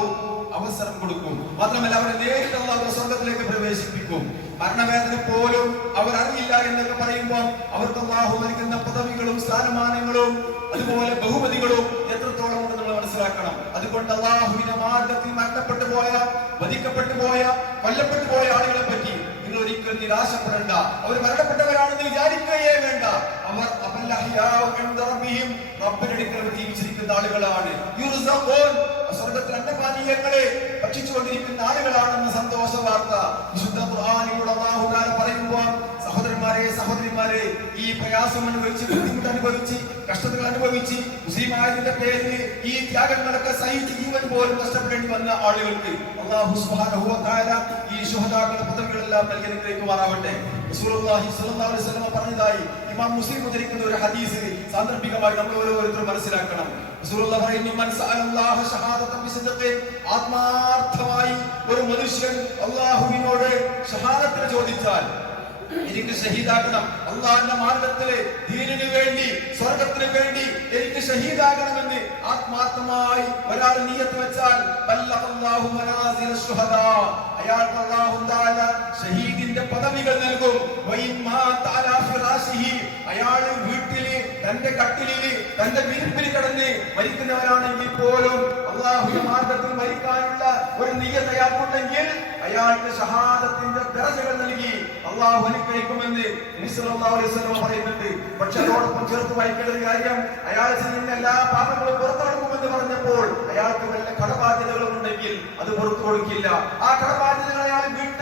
അവസരം കൊടുക്കും. മാത്രമല്ല, അവരെ നേരിട്ട് അല്ലാഹു സ്വർഗ്ഗത്തിലേക്ക് പ്രവേശിപ്പിക്കും. മരണവേദന പോലും അവർ അറിയില്ല എന്നൊക്കെ പറയുമ്പോൾ അവർക്ക് അല്ലാഹു നൽകുന്ന പദവികളും സ്ഥാനമാനങ്ങളും അതുപോലെ ബഹുമതികളും എത്രത്തോളം ഉണ്ടെന്ന് നമ്മൾ മനസ്സിലാക്കണം. അതുകൊണ്ട് അല്ലാഹുവിന്റെ മാർഗ്ഗത്തിൽ മരണപ്പെട്ടു പോയ, വധിക്കപ്പെട്ടു പോയ, കൊല്ലപ്പെട്ടു പോയ ആളുകളെ പറ്റി നിങ്ങൾ ഒരിക്കലും നിരാശപ്പെടേണ്ട. അവർ മരണപ്പെട്ടവരാണെന്ന് വിചാരിക്കുകയേ വേണ്ട. അവർ റബ്ബിന്റെ അടുക്കൽ ജീവിച്ചിരിക്കുന്ന ആളുകളാണ്. സ്വർഗ്ഗത്തിൽ അന്നപാനീയങ്ങളെ ഭക്ഷിച്ചുകൊണ്ടിരിക്കുന്ന ആളുകളാണെന്ന സന്തോഷ വാർത്ത വിശുദ്ധ ഖുർആനിലൂടെ അല്ലാഹു തആല പറയുമ്പോൾ, സഹോദരന്മാരെ, സഹോദരിമാരെ, ഈ പ്രയാസം അനുഭവിച്ച്, ബുദ്ധിമുട്ട് അനുഭവിച്ച്, കഷ്ടതകൾ അനുഭവിച്ച്, മുസ്ലിമായതിന്റെ പേരിൽ ഈ ത്യാഗങ്ങളൊക്കെ സഹിച്ച് ജീവൻ പോലും നഷ്ടപ്പെടേണ്ടി വന്ന ആളുകൾക്ക് അല്ലാഹു സുബ്ഹാനഹു വ തആല ഈ ശുഹദാക്കളുടെ പദവികളെല്ലാം നൽകി അനുഗ്രഹിക്കുമാറാവട്ടെ. റസൂലുള്ളാഹി സ്വല്ലല്ലാഹു അലൈഹി വസല്ലം പറഞ്ഞതായി ഇമാം മുസ്ലിം ഉദ്ധരിക്കുന്ന ഒരു ഹദീസ് സാന്ദർഭികമായി നമ്മൾ ഓരോരുത്തരും മനസ്സിലാക്കണം. റസൂലുള്ളാഹി പറയുന്നു, മൻ സഅലല്ലാഹ ഷഹാദതൻ ബിസിദ്ഖിൻ, ആത്മാർത്ഥമായി ഒരു മനുഷ്യൻ അല്ലാഹുവിനോട് ഷഹാദത്തിന് ചോദിച്ചാൽ, എനിക്ക് ഷഹീദാകണം, അല്ലാഹുവിന്റെ മാർഗ്ഗത്തിലെ ദീനിനു വേണ്ടി, സ്വർഗ്ഗത്തിന് വേണ്ടി എനിക്ക് ഷഹീദാകണമെന്ന് ആത്മാർത്ഥമായി ഒരാൾ നിയ്യത്ത് വെച്ചാൽ ബല്ലഗല്ലാഹു മനാസില ശുഹദാ, അയാൾക്ക് അല്ലാഹു തആല ഷഹീദിന്റെ പദവികൾ നൽകും. അയാൾ വീട്ടില് തന്റെ കട്ടിലില് തന്റെ വിരിപ്പിൽ കിടന്ന് മരിക്കുന്നവരാണെങ്കിൽ പോലും അല്ലാഹുവിന്റെ മാർഗത്തിൽ മരിക്കാനുള്ള ഒരു നിയ്യത്ത് അയാൾക്കുണ്ടെങ്കിൽ അയാൾക്ക് ഷഹാദത്തിന്റെ ദർജകൾ നൽകി അല്ലാഹു അനുഗ്രഹിക്കുമെന്ന് നബി സല്ലല്ലാഹു അലൈഹി വസല്ലം പറയുന്നുണ്ട്. പക്ഷെ അതോടൊപ്പം ചേർത്ത് വായിക്കേണ്ട ഒരു കാര്യം, അയാൾ ചെയ്യുന്ന എല്ലാ പാപങ്ങളും പുറത്തെടുക്കുമെന്ന് പറഞ്ഞപ്പോൾ അയാൾക്ക് വല്ല കടബാധ്യതകളും ഉണ്ടെങ്കിൽ അത് പുറത്തു കൊടുക്കില്ല. ആ കടബാധ്യതകൾ അയാൾ വീട്ടിൽ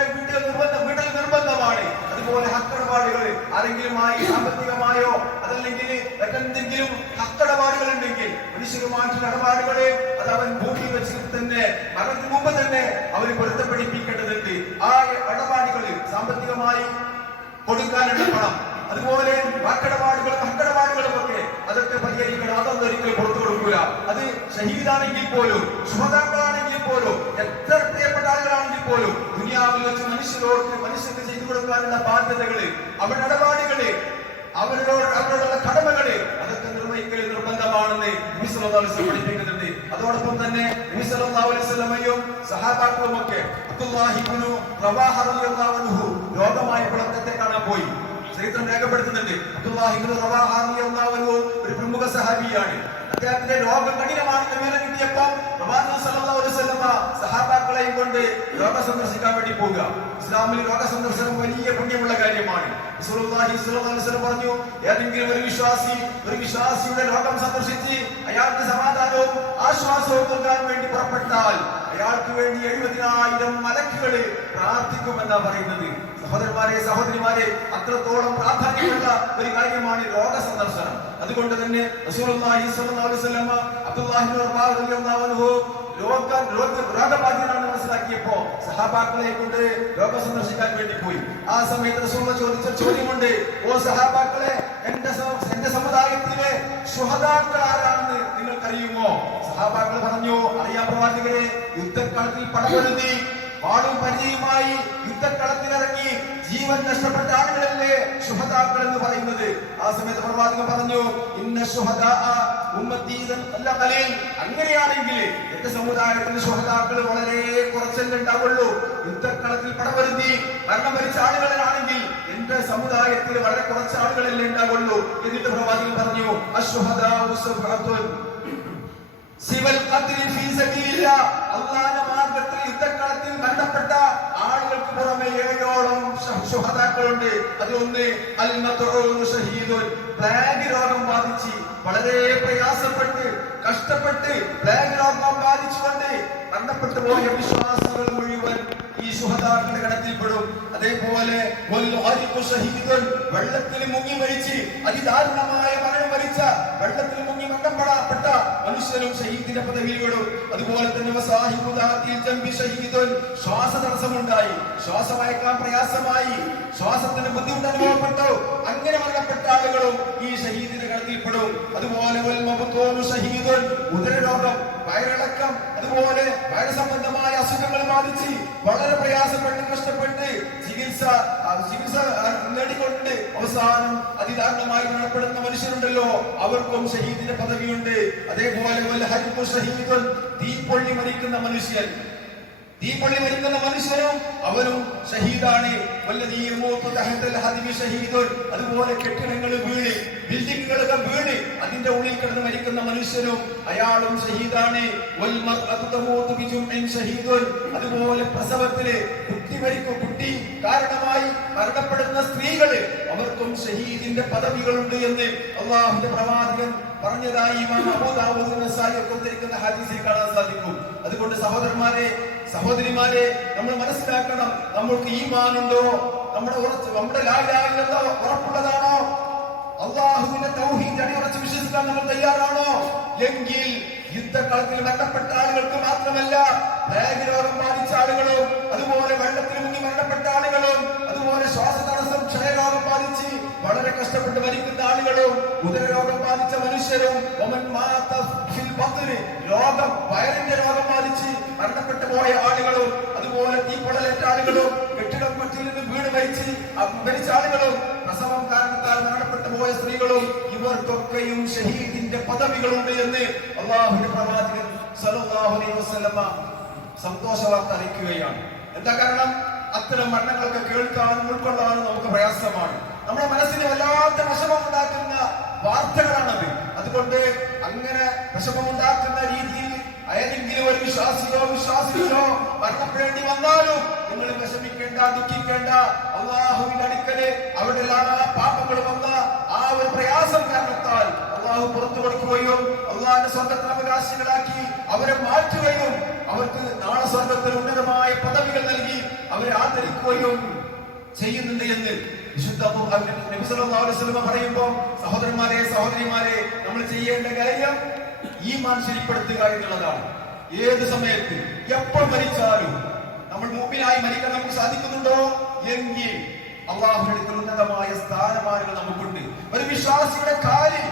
നിർബന്ധമാണ്. അതുപോലെ ഹക്കടപാടുകൾ ആരെങ്കിലുമായി സാമ്പത്തികമായോ അതല്ലെങ്കിൽ മറ്റെന്തെങ്കിലും ഹക്കടപാടുകൾ ഉണ്ടെങ്കിൽ മനുഷ്യരുമായിട്ടുള്ള ഇടപാടുകള് അത് അവൻ ഭൂമി വെച്ചിട്ട് തന്നെ മരണത്തിന് മുമ്പ് തന്നെ അവര് പൊരുത്തപ്പെടിപ്പിക്കേണ്ടതുണ്ട്. ആ ഇടപാടുകള് സാമ്പത്തികമായി കൊടുക്കാനുള്ള പണം, അതുപോലെ വാക്കടപാടുകളും ഹക്കടപാടുകളും ഒക്കെ അതൊക്കെ പരിഹരിക്കണം. അതൊന്നും ഒരിക്കലും പുറത്തു കൊടുക്കൂല. അത് ഷഹീദാണെങ്കിൽ പോലും ശുഹദാക്കളാണെങ്കിൽ പോലും എത്ര പ്രിയപ്പെട്ട ആളുകളാണെങ്കിൽ പോലും ദുനിയാവിൽ വെച്ച് മനുഷ്യർക്ക് ചെയ്തു കൊടുക്കാനുള്ള ബാധ്യതകള്, അവരുടെ ഇടപാടുകള്, അവരോടുള്ള കടമകള് അതൊക്കെ നിർവഹിക്കൽ നിർബന്ധമാണെന്ന് നബി സല്ലല്ലാഹു അലൈഹി വസല്ലം പഠിപ്പിക്കുന്നുണ്ട്. അതോടൊപ്പം തന്നെ നബി സല്ലല്ലാഹു അലൈഹി വസല്ലമയും സഹാബാക്കളും ഒക്കെ അബ്ദുല്ലാഹി ഇബ്നു റവാഹ റളിയല്ലാഹു അൻഹു രോഗമായപ്പോൾ അദ്ദേഹത്തെ കാണാൻ പോയി. ചരിത്രം രേഖപ്പെടുത്തുന്നുണ്ട്. അബ്ദുല്ലാഹി ഇബ്നു റവാഹ റളിയല്ലാഹു അൻഹു ഒരു പ്രമുഖ സഹാബിയാണ്. അദ്ദേഹത്തിന്റെ രോഗം കഠിനമാണെന്ന് വിവരം കിട്ടിയപ്പോൾ പ്രവാചകൻ സല്ലല്ലാഹു അലൈഹി വസല്ലം സഹാബാക്കളെയും കൊണ്ട് രോഗ സന്ദർശിക്കാൻ വേണ്ടി പോവുക. ഇസ്ലാമിൽ രോഗ സന്ദർശനം വലിയ പുണ്യമുള്ള കാര്യമാണ്. റസൂലുള്ളാഹി സ്വല്ലല്ലാഹു അലൈഹി വസല്ലം പറഞ്ഞു, ഏതെങ്കിലും ഒരു വിശ്വാസിയുടെ രോഗം സന്ദർശിച്ച് അയാൾക്ക് സമാധാനവും ആശ്വാസവും നൽകാൻ വേണ്ടി പുറപ്പെട്ടാൽ അയാൾക്ക് വേണ്ടി 70,000 മലക്കുകൾ പ്രാർത്ഥിക്കുമെന്നാ പറയുന്നത്. സഹോദരന്മാരെ, സഹോദരിമാരെ, അത്രത്തോളം പ്രാധാന്യമുള്ള ഒരു കാര്യമാണ് രോഗ സന്ദർശനം. അതുകൊണ്ട് തന്നെ റസൂലുള്ളാഹി സ്വല്ലല്ലാഹു അലൈഹി വസല്ലം അബ്ദുല്ലാഹി ഇബ്നു റവാഹ റളിയല്ലാഹു അൻഹു രോഗബാധിതനാണെന്ന് മനസ്സിലാക്കിയപ്പോ സഹാബാക്കളെ കൊണ്ട് രോഗ സന്ദർശിക്കാൻ വേണ്ടി പോയി. ആ സമയത്ത് റസൂലുള്ളാഹി ചോദിച്ച ചോദ്യമുണ്ട്, ഓ സഹാബാക്കളെ, എന്റെ സമുദായത്തിലെ ശുഹദാക്കൾ ആരാണെന്ന് നിങ്ങൾക്കറിയുമോ? സഹാബാക്കൾ പറഞ്ഞു, അറിയാം പ്രവാചകരെ, യുദ്ധക്കളത്തിൽ പടപൊരുതി വാളും പരിചയമായി യുദ്ധക്കളത്തിലിറങ്ങി ജീവൻ നഷ്ടപ്പെട്ട ആളുകളല്ലേ ശുഹദാക്കൾ എന്ന് പറയുന്നത്. ആ സമയത്ത് പ്രവാചകൻ പറഞ്ഞു, ഇന്ന ശുഹദാ ഉമ്മത്തി അല്ല ഖലീൽ, അങ്ങനെയാണെങ്കിൽ എന്റെ സമുദായത്തിൽ ശുഹദാക്കൾ വളരെ കുറച്ചല്ലേ ഉണ്ടാവുള്ളൂ. യുദ്ധക്കളത്തിൽ പടപൊരുതി മരണം വരിച്ച ആളുകളാണെങ്കിൽ എന്റെ സമുദായത്തിൽ വളരെ കുറച്ച് ആളുകളല്ലേ ഉണ്ടാവുള്ളൂ. എന്നിട്ട് പ്രവാചകൻ പറഞ്ഞു, അശ്ശുഹദാഉ സബ്അത്തുൻ സിവൽ ഖത്ലി ഫീ സബീലില്ലാ, അല്ലാഹുവിന്റെ മാർഗ്ഗത്തിൽ യുദ്ധക്കളത്തിൽ മരണപ്പെട്ട ആളുകൾക്ക് പുറമെ 7ഓളം ശുഹദാക്കളുണ്ട്. അതിലൊന്ന് അൽ മത്ഊൻ ഷഹീദുൻ, പ്ലേഗ് രോഗം ബാധിച്ച് വളരെ പ്രയാസപ്പെട്ട് കഷ്ടപ്പെട്ട് പ്ലേഗ് രോഗം ബാധിച്ചുകൊണ്ട് മരണപ്പെട്ടു പോയ വിശ്വാസികൾ മുഴുവൻ ഈ ശുഹദാക്കളുടെ ഗണത്തിൽപ്പെടും. അതേപോലെ വെള്ളത്തിൽ മുങ്ങി മരിച്ച് അതിദാരുണമായ മരണം വരിച്ച വെള്ളത്തിൽ മുങ്ങി മരണപ്പെട്ട മനുഷ്യരും ഷഹീദിന്റെ പദവിയിൽ വിടും. അതുപോലെ തന്നെ ശ്വാസതടസ്സമുണ്ടായി, ശ്വാസമയക്കാൻ പ്രയാസമായി, ശ്വാസത്തിന് ബുദ്ധിമുട്ട് അനുഭവപ്പെട്ടു, അങ്ങനെ മരണപ്പെട്ട ആളുകളും ഈ ഷഹീദിന്റെ ഗണത്തിൽപ്പെടും. അതുപോലെ ഉദരരോഗം, വയറിളക്കം, അതുപോലെ വയറ് സംബന്ധമായ അസുഖങ്ങൾ ബാധിച്ച് വളരെ പ്രയാസപ്പെട്ട് കഷ്ടപ്പെട്ട് ചികിത്സ നേടിക്കൊണ്ട് അവസാനം അതിദാരുണമായി മരണപ്പെടുന്ന മനുഷ്യരുണ്ടല്ലോ, അവർക്കും ഷഹീദിന്റെ പദവിയുണ്ട്. അതേപോലെ തീപ്പൊള്ളി മരിക്കുന്ന മനുഷ്യനും അവനും ഷഹീദാണ്. അതുപോലെ കെട്ടിടങ്ങൾ വീണ്, ബിൽഡിങ്ങുകളൊക്കെ വീണ് അതിന്റെ ഉള്ളിൽ കിടന്ന് മരിക്കുന്ന മനുഷ്യനും അയാളും ഷഹീദാണ്. അതുപോലെ പ്രസവത്തില് കുട്ടി കാരണമായി മരണപ്പെടുന്ന സ്ത്രീകള് അവർക്കും ഷഹീദിന്റെ പദവികളുണ്ട് എന്ന് അള്ളാഹുവിന്റെ പ്രവാചകൻ പറഞ്ഞതായി ഇമാം അബൂ ദാവൂദ് നസായി ഒക്കെ ഉദ്ധരിക്കുന്ന ഹദീസിൽ കാണാൻ സാധിക്കും. അതുകൊണ്ട് സഹോദരന്മാരെ, സഹോദരിമാരെ, നമ്മൾ മനസ്സിലാക്കണം, നമ്മൾക്ക് ഈമാനുണ്ടോ, നമ്മുടെ ലാ ഇലാഹ ഇല്ലല്ലാഹ് ഉറപ്പുള്ളതാണോ, അള്ളാഹുവിന്റെ തൗഹീദ് അടിയുറച്ച് വിശ്വസിക്കാൻ നമ്മൾ തയ്യാറാണോ എങ്കിൽ യുദ്ധക്കളത്തിൽ മരണപ്പെട്ട ആളുകൾക്ക് മാത്രമല്ല, പ്ലേഗ് രോഗം ബാധിച്ച ആളുകളും, അതുപോലെ വെള്ളത്തിൽ മുങ്ങി മരണപ്പെട്ട ആളുകളും, അതുപോലെ ശ്വാസതടസ്സം, ക്ഷയരോഗം ബാധിച്ച് വളരെ കഷ്ടപ്പെട്ട് മരിക്കുന്ന ആളുകളും, ഉദരരോഗം ബാധിച്ച മനുഷ്യരും, രോഗം വയറിന്റെ രോഗം ബാധിച്ച് മരണപ്പെട്ടു പോയ ആളുകളും, അതുപോലെ തീപ്പൊള്ളലേറ്റ ആളുകളും, കെട്ടിടം മറ്റിൽ നിന്ന് വീട് മരിച്ച ആളുകളും, പ്രസവം കാരണത്താൽ മരണപ്പെട്ടു പോയ സ്ത്രീകളും, ഇവർക്കൊക്കെയും ഷഹീദിന്റെ പദവികളുണ്ട് എന്ന് അല്ലാഹുവിന്റെ പ്രവാചകൻ സല്ലല്ലാഹു അലൈഹി വസല്ലമ സന്തോഷ വാർത്ത അറിയിക്കുകയാണ്. എന്താ കാരണം? അത്തരം മരണങ്ങളൊക്കെ കേൾക്കാനും ഉൾക്കൊള്ളാനും നമുക്ക് പ്രയാസമാണ്. നമ്മുടെ മനസ്സിന് വല്ലാത്ത വിഷമം ഉണ്ടാക്കുന്ന വാർത്തകളാണത്. അതുകൊണ്ട് അങ്ങനെ വിഷമമുണ്ടാക്കുന്ന രീതിയിൽ ഏതെങ്കിലും ഒരു വിശ്വാസിയോ മരണപ്പെടേണ്ടി വന്നാലും നിങ്ങൾ വിഷമിക്കേണ്ട, ദുഃഖിക്കേണ്ട. അള്ളാഹുവിന്റെ അടുക്കല് അവരുടെ എല്ലാ പാപങ്ങളും വന്ന ആ ഒരു പ്രയാസം കാരണത്താൽ അള്ളാഹു പുറത്തു കൊടുക്കുകയും അള്ളാഹിന്റെ സ്വർഗത്തിന് അവകാശികളാക്കി അവരെ മാറ്റുകയും അവർക്ക് നാളെ സ്വർഗത്തിൽ ഉന്നതമായ പദവികൾ നൽകി അവരെ ആദരിക്കുകയും ചെയ്യുന്നുണ്ട് എന്ന് വിശുദ്ധ നബി സല്ലല്ലാഹു അലൈഹി വസല്ലം പറയുമ്പോൾ, സഹോദരന്മാരെ, സഹോദരിമാരെ, നമ്മൾ ചെയ്യേണ്ട കാര്യം ഈമാൻ ശരിപ്പെടുത്തുക എന്നുള്ളതാണ്. ഏത് സമയത്ത് എപ്പോൾ മരിച്ചാലും നമ്മൾ മുഅ്മിനായി മരിക്കാൻ നമുക്ക് സാധിക്കുന്നുണ്ടോ എങ്കിൽ അള്ളാഹുവിന്റെ അടുക്കൽ ഉന്നതമായ സ്ഥാനമാനങ്ങൾ നമുക്കുണ്ട്. ഒരു വിശ്വാസിയുടെ കാലിൽ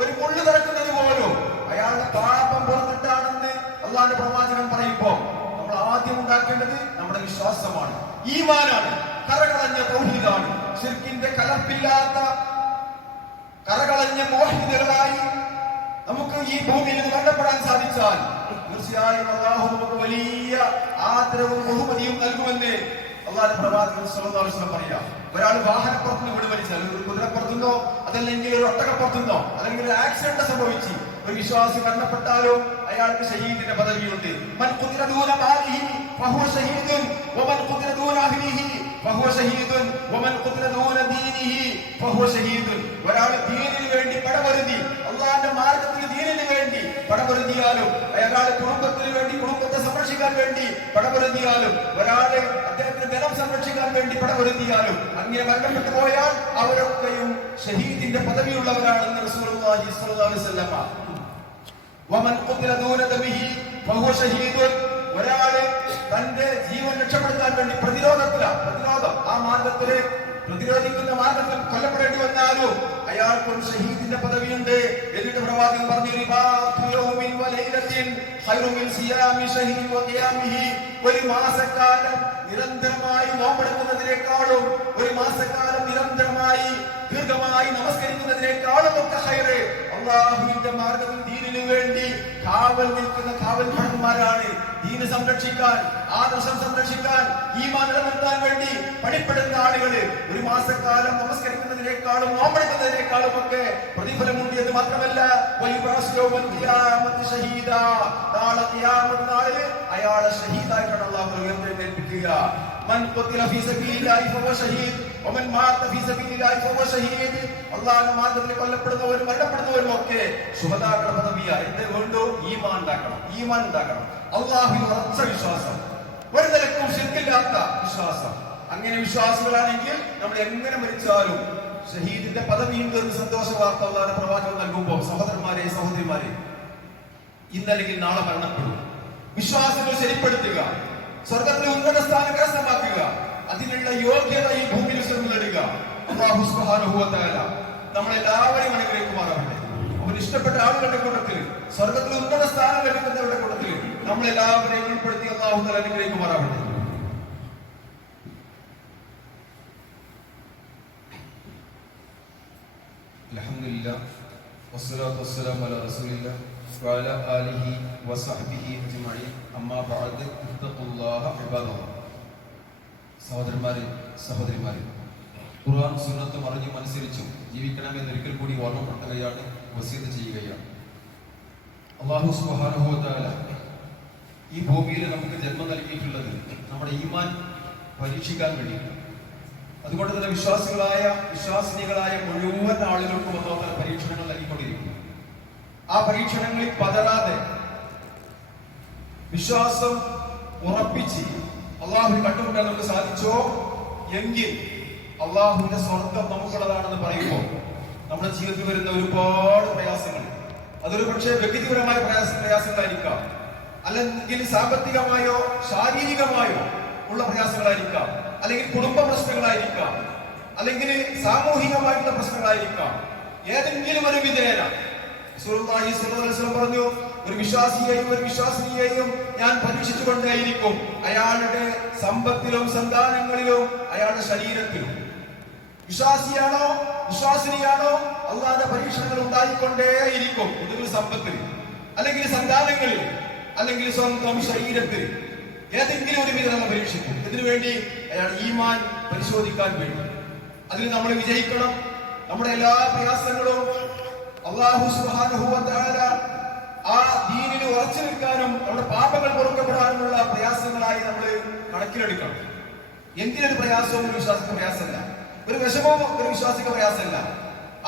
ഒരു മുള്ളു തറക്കുന്നത് പോലും അയാളുടെ പാപം പുറത്തിട്ടാണെന്ന് അള്ളാഹുവിന്റെ പ്രവാചകൻ പറയുമ്പോ നമ്മൾ ആദ്യം ഉണ്ടാക്കേണ്ടത് നമ്മുടെ വിശ്വാസമാണ്, ഈമാനാണ്, കറകളഞ്ഞ തൗഹീദാണ്. ശിർക്കിന്റെ കലർപ്പില്ലാത്ത കറകളഞ്ഞ മുവഹ്ഹിദുകളായി നമുക്ക് ഈ ഭൂമിയിൽ മരണപ്പെടാൻ സാധിച്ചാൽ തീർച്ചയായും അല്ലാഹു നമുക്ക് വലിയ ആദരവും ബഹുമതിയും നൽകുമെന്ന് അല്ലാഹുവിന്റെ പ്രവാചകൻ സല്ലല്ലാഹു അലൈഹി വസല്ലം പറയാ. ഒരാൾ വാഹനപ്പുറത്തുനിന്ന് വീണ് മരിച്ചാൽ, ഒരു കുതിരപ്പുറത്തുനിന്നോ അതല്ലെങ്കിൽ ഒരു ഒട്ടകപ്പുറത്തുനിന്നോ അല്ലെങ്കിൽ ഒരു ആക്സിഡന്റ് സംഭവിച്ച് ഒരു വിശ്വാസി മരണപ്പെട്ടാലും അയാൾക്ക് ഷഹീദിന്റെ പദവിയുണ്ട്. മൻ ഖുദിറ ദൂന മാലിഹി ഫഹുവ ഷഹീദുൻ വമൻ ഖുദിറ ദൂന അഹ്ലിഹി ഫഹുവ ഷഹീദുൻ വമൻ ഖുദിറ ദൂന ദീനിഹി ഫഹുവ ഷഹീദുൻ. ഒരാൾ ദീനിനു വേണ്ടി പടപൊരുതി, അല്ലാഹുവിന്റെ മാർഗ്ഗത്തിൽ ദീനിനു വേണ്ടി പടപൊരുതിയാലും, അയാളുടെ കുടുംബത്തിന് വേണ്ടി, കുടുംബത്തെ സംരക്ഷിക്കാൻ വേണ്ടി പടപൊരുതിയാലും, ഒരാളെ അദ്ദേഹത്തിന്റെ ധനം സംരക്ഷിക്കാൻ വേണ്ടി പടപൊരുതിയാലും അങ്ങനെ മരണപ്പെട്ടു പോയാൽ അവരൊക്കെയും ഷഹീദിന്റെ പദവിയുള്ളവരാണെന്ന് റസൂലുള്ളാഹി സ്വല്ലല്ലാഹു അലൈഹി വസല്ലം. വമൻ ഖുതില ദൂന ദമിഹി ഫഹുവ ഷഹീദുൻ. ഒരാള് തന്റെ ജീവൻ രക്ഷപ്പെടുത്താൻ വേണ്ടി പ്രതിരോധം ആ മാർഗത്തില് പ്രതിരോധിക്കുന്ന മാർഗത്തിൽ കൊല്ലപ്പെടേണ്ടി വന്നാലും അയാൾക്കൊരു ഷഹീദിന്റെ പദവിയുണ്ട്. എന്നിട്ട് പ്രവാചകൻ പറഞ്ഞു, ഒരു മാസക്കാലം നിരന്തരമായി നോമ്പെടുക്കുന്നതിനേക്കാളും, ഒരു മാസക്കാലം നിരന്തരമായി ദീർഘമായി നമസ്കരിക്കുന്നതിനേക്കാളും ഒക്കെ ഹൈറ് അള്ളാഹുവിന്റെ മാർഗത്തിൽ ദീനിനു വേണ്ടി കാവൽ നിൽക്കുന്ന കാവൽ ഭടന്മാരാണ്. ദീന് സംരക്ഷിക്കാൻ, ആദർശം സംരക്ഷിക്കാൻ, ഈമാൻ നിലനിർത്താൻ വേണ്ടി പണിപ്പെടുന്ന ആളുകള് ഒരു മാസക്കാലം നമസ്കരിക്കുന്നതിനേക്കാളും നോമ്പെടുക്കുന്നതിനേക്കാളും ഒക്കെ പ്രതിഫലമുണ്ട് എന്ന് മാത്രമല്ല, നാളെ ഖിയാമത്ത് നാളില് അയാളെ ഷഹീദായിട്ടാണ് അല്ലാഹു ഉയർത്തെഴുന്നേൽപ്പിക്കുക. മൻ ഖുതില ഫീ സബീലില്ലാഹി ഫഹുവ ഷഹീദ് വമൻ മാത ഫീ സബീലില്ലാഹി ഫഹുവ ഷഹീദ്. അല്ലാഹുവിന്റെ മാർഗ്ഗത്തിൽ കൊല്ലപ്പെടുന്നവരും മരണപ്പെടുന്നവരും ഒക്കെ ശുഹദാക്കളുടെ പദവിയാണ്. എന്ത് വേണ്ടു? ഈമാൻ ഉണ്ടാക്കണം. അല്ലാഹുവിൽ ഉറച്ച വിശ്വാസം, ഒരു നിലക്കും ശിർക്കില്ലാത്ത വിശ്വാസം. അങ്ങനെ വിശ്വാസികളാണെങ്കിൽ നമ്മൾ എങ്ങനെ മരിച്ചാലും ഷഹീദിന്റെ പദവിയുണ്ട് എന്ന് സന്തോഷ വാർത്ത അല്ലാഹുവിന്റെ പ്രവാചകൻ നൽകുമ്പോൾ, സഹോദരന്മാരെ, സഹോദരിമാരെ, ഇന്നല്ലെങ്കിൽ നാളെ മരണപ്പെടും. വിശ്വാസങ്ങൾ ശരിപ്പെടുത്തുക, സ്വർഗത്തിലെ ഉന്നത സ്ഥാനം കരസ്ഥമാക്കുക, അതിനുള്ള യോഗ്യത ഈ ഭൂമിയിൽ നേടുക. അല്ലാഹു സുബ്ഹാനഹു വ തആല നമ്മളെല്ലാവരെയും അനുഗ്രഹിക്കുമാറാകട്ടെ. അവൻ ഇഷ്ടപ്പെട്ട ആളുകളുടെ കൂട്ടത്തിൽ, സ്വർഗത്തിൽ ഉന്നത സ്ഥാനം ലഭിക്കുന്നവരുടെ കൂട്ടത്തിൽ നമ്മളെല്ലാവരെയും ഉൾപ്പെടുത്തി അല്ലാഹു തആല അനുഗ്രഹിക്കുമാറാകട്ടെ. അൽഹംദുലില്ലാഹ് വസ്സലാത്തു വസ്സലാമു അലാ റസൂലില്ലാഹ് വഅലാ ആലിഹി വസഹ്ബിഹി അജ്മഈൻ. അമ്മാ ബഅദ്. ഇത്തഖുല്ലാഹ ഇബാദല്ലാഹ്. സഹോദരന്മാരെ, സഹോദരിമാരെ, ഖുർആൻ സുന്നത്തും അറിഞ്ഞും അനുസരിച്ചും ജീവിക്കണമെന്ന് ഒരിക്കൽ കൂടി ഓർമ്മപ്പെടുത്തുകയാണ്, വസിയത്ത് ചെയ്യുകയാണ്. അല്ലാഹു സുബ്ഹാനഹു വ തആല ഈ ഭൂമിയിൽ നമുക്ക് ജന്മം നൽകിയിട്ടുള്ളത് നമ്മുടെ ഈമാൻ പരീക്ഷിക്കാൻ വേണ്ടിയിട്ടാണ്. അതുകൊണ്ട് തന്നെ വിശ്വാസിനികളായ മുഴുവൻ ആളുകൾക്കും അല്ലാഹു പരീക്ഷണങ്ങൾ നൽകിക്കൊണ്ടിരിക്കുന്നു. ആ പരീക്ഷണങ്ങളിൽ പതറാതെ വിശ്വാസം ഉറപ്പിച്ച് അള്ളാഹുവിനെ കണ്ടുമുട്ടാൻ നമുക്ക് സാധിച്ചോ എങ്കിൽ അള്ളാഹുവിന്റെ സ്വർഗം നമുക്കുള്ളതാണെന്ന് പറയുമ്പോൾ നമ്മുടെ ജീവിതത്തിൽ വരുന്ന ഒരുപാട് പ്രയാസങ്ങൾ, അതൊരു പക്ഷേ വ്യക്തിപരമായ പ്രയാസങ്ങളായിരിക്കാം, അല്ലെങ്കിൽ സാമ്പത്തികമായോ ശാരീരികമായോ ഉള്ള പ്രയാസങ്ങളായിരിക്കാം, അല്ലെങ്കിൽ കുടുംബ പ്രശ്നങ്ങളായിരിക്കാം, അല്ലെങ്കിൽ സാമൂഹികമായിട്ടുള്ള പ്രശ്നങ്ങളായിരിക്കാം. ഏതെങ്കിലും ഒരു വിധേന റസൂലുള്ളാഹി സ്വല്ലല്ലാഹു അലൈഹി വസല്ലം പറഞ്ഞു, ഒരു വിശ്വാസിയെയും ഒരു വിശ്വാസിനിയെയും ഞാൻ പരീക്ഷിച്ചുകൊണ്ടേയിരിക്കും, അയാളുടെ സമ്പത്തിലും സന്താനങ്ങളിലും അയാളുടെ ശരീരത്തിലും. വിശ്വാസിയാണോ വിശ്വാസിനിയാണോ അല്ലാഹുവിന്റെ പരീക്ഷണങ്ങൾ ഉണ്ടായിക്കൊണ്ടേയിരിക്കും. ഒന്നുകിൽ സമ്പത്തിൽ, അല്ലെങ്കിൽ സന്താനങ്ങളിൽ, അല്ലെങ്കിൽ സ്വന്തം ശരീരത്തിൽ ഏതെങ്കിലും ഒരു വിധം നമ്മൾ പരീക്ഷിക്കും. ഇതിനുവേണ്ടി അയാൾ ഈമാൻ പരിശോധിക്കാൻ വേണ്ടി. അതിൽ നമ്മൾ വിജയിക്കണം. നമ്മുടെ എല്ലാ പ്രയാസങ്ങളും അല്ലാഹു സുബ്ഹാനഹു വ തആല ആ ദീനിൽ ഉറച്ചു നിൽക്കാനും നമ്മുടെ പാപങ്ങൾ പൊറുക്കപ്പെടാനുമുള്ള പ്രയാസങ്ങളായി നമ്മൾ കണക്കിലെടുക്കണം. എന്തിനൊരു പ്രയാസവും ഒരു വിശ്വാസിക്ക് പ്രയാസമല്ല, ഒരു വിഷമവും ഒരു വിശ്വാസിക്ക് പ്രയാസമല്ല.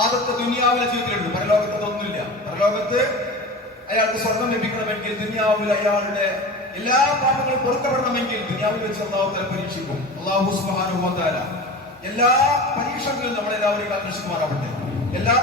അതൊക്കെ ദുനിയാവിലെ ജീവിതത്തിലുണ്ട്, പരലോകത്ത് അതൊന്നുമില്ല. പരലോകത്ത് അയാൾക്ക് സ്വർണം ലഭിക്കണമെങ്കിൽ, ദുനിയാവിൽ അയാളുടെ എല്ലാ പാപങ്ങളും പൊറുക്കപ്പെടണമെങ്കിൽ ദുനിയാവിൽ വെച്ച് അല്ലാഹു തആല പരീക്ഷിക്കും. അല്ലാഹു സുബ്ഹാനഹു വ തആല എല്ലാ പരീക്ഷകളിലും നമ്മളെല്ലാവരെയും ആകർഷിക്കുമാറാവട്ടെ. എല്ലാ